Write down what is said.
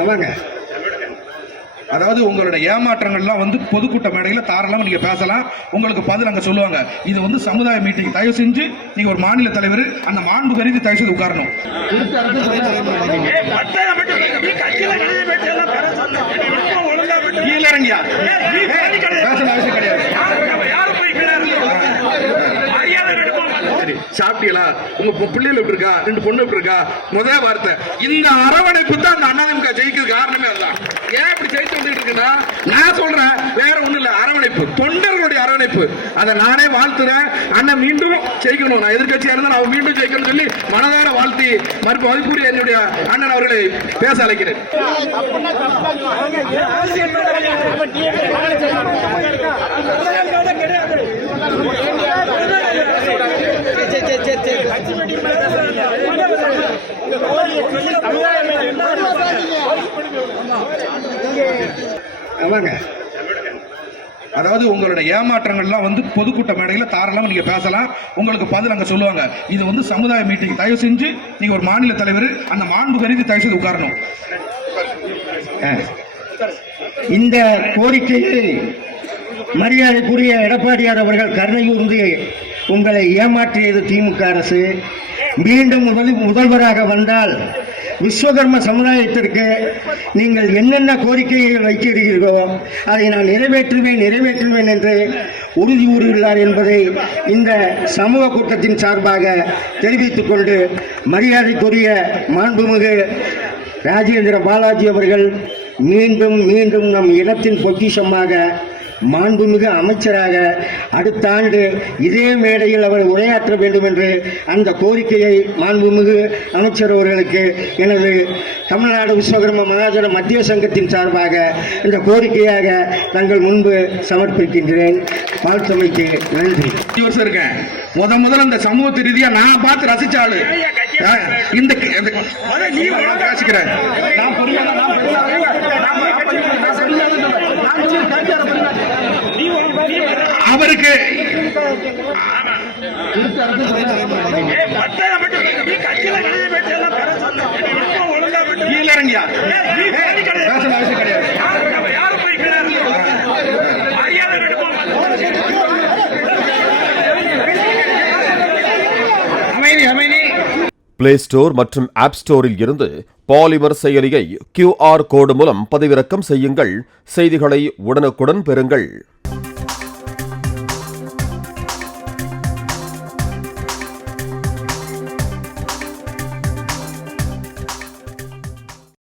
ஆமாங்க. அதாவது உங்களோட ஏமாற்றங்கள்லாம் வந்து பொதுக்கூட்ட மேடையில் தாராளமா நீங்க பேசலாம். உங்களுக்கு பதில் அங்க சொல்லுவாங்க. இது வந்து சமுதாய மீட்டிங். தயவு செஞ்சு நீங்க ஒரு மாநில தலைவர் அந்த மாண்பு கருதி தயவு செய்து உட்காரணும். அவசியம் கிடையாது. சாப்பிட்டீங்களா? உங்க பிள்ளைகள் எப்படி இருக்கா? 2 பொண்ணு எப்படி இருக்கா? முதல் வார்த்தை. இந்த அரவணைப்பு தான் அந்த அண்ணாதிமுக ஜெயிக்கிறது காரணமே அதுதான். ஏன் இப்படி ஜெயிச்சு வந்துட்டு இருக்குன்னா, நான் சொல்றேன் வேற ஒண்ணு இல்ல, அரவணைப்பு, தொண்டர்களுடைய அரவணைப்பு. அதை நானே வாழ்த்துறேன். அண்ணன் மீண்டும் ஜெயிக்கணும். நான் எதிர்கட்சியா இருந்தா நான் மீண்டும் ஜெயிக்கணும்னு சொல்லி மனதார வாழ்த்தி மதிப்புரிய என்னுடைய அண்ணன் அவர்களை பேச அழைக்கிறேன். ஆமாங்க. அதாவது உங்களோட ஏமாற்றங்கள்லாம் வந்து பொதுக்கூட்ட மேடையில் தாராளமா நீங்க பேசலாம். உங்களுக்கு பதில் அங்க சொல்லுவாங்க. இது வந்து சமுதாய மீட்டிங். தயவு செஞ்சு நீங்க ஒரு மாநில தலைவர் அந்த மாண்பு கருதி தயவு செய்து உட்காரணும். இந்த கோரிக்கையை மரியாதைக்குரிய எடப்பாடியார் அவர்கள் கருணையூர்ந்து உங்களை ஏமாற்றியது திமுக அரசு. மீண்டும் முதல்வராக வந்தால் விஸ்வகர்ம சமுதாயத்திற்கு நீங்கள் என்னென்ன கோரிக்கைகள் வைக்கிறீர்களோ அதை நான் நிறைவேற்றுவேன் என்று உறுதி கூறுகிறார் என்பதை இந்த சமூக கூட்டத்தின் சார்பாக தெரிவித்துக் கொண்டு, மரியாதைக்குரிய மாண்புமிகு ராஜேந்திர பாலாஜி அவர்கள் மீண்டும் நம் இனத்தின் பொக்கிஷமாக மாண்புமிகு அமைச்சராக அடுத்த ஆண்டு இதே மேடையில் அவர் உரையாற்ற வேண்டும் என்று அந்த கோரிக்கையை மாண்புமிகு அமைச்சர் அவர்களுக்கு எனது தமிழ்நாடு விஸ்வகர்ம மகாஜன மத்திய சங்கத்தின் சார்பாக இந்த கோரிக்கையாக தங்கள் முன்பு சமர்ப்பிக்கின்றேன். வாழ்த்துமைக்கு நன்றி. இருக்கேன். முதல்ல இந்த சமூகத்து ரீதியா நான் பார்த்து ரசிச்சாலு இந்த பேசிக்கிறேன். அவருக்கு கீழறங்கியா அவசியம் கிடையாது. பிளே ஸ்டோர் மற்றும் ஆப் ஸ்டோரில் இருந்து பாலிமர் செயலியை QR கோடு மூலம் பதிவிறக்கம் செய்யுங்கள். செய்திகளை உடனுக்குடன் பெறுங்கள்.